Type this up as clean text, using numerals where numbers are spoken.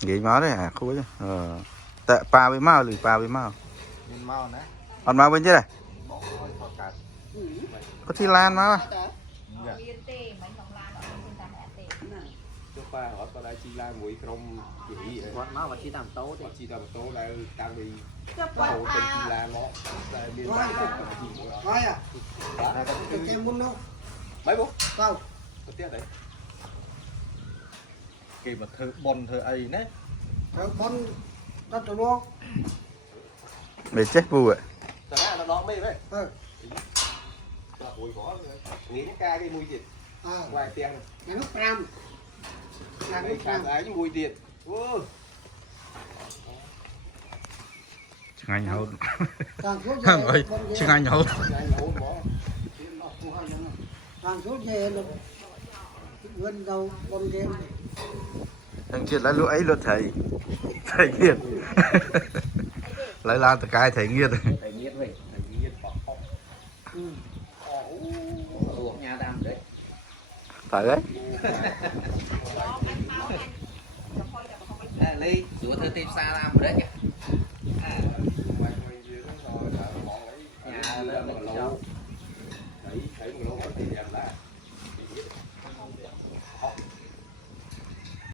nghỉ máu đấy à khối tại pa với mau lười pa với mau còn mau bên chứ này có thi lan mà cho qua họ có đại chi lan mũi trong chỉ quạt máu và chi làm tố thì chi làm tố là đang bị hồ trên chi lan nó là biên bản Rồi à? Em muốn đâu? mấy bố Đâu? có tiếc đấy kì mà thử bồn thử ấy nè Thợ con đất rồi luôn. để chết vui ạ thật ra nó đón mê đấy Ừ. mùi có nghĩ cái cái mùi gì ngoài tiền Nhà nước Ram. Nhà nước này Ram. cái mùi tiền chừng anh hậu Càng số Thằng ơi, về chừng anh hậu càng số về là gần đầu con game. thằng chuyện là lũ ấy luật thầy nghiệt lại là từ cái thầy nghiệt thầy nghiệt vậy thầy nghiệt uống nhà đam đấy phải đấy Ly, rửa thử tim xa làm đấy kìa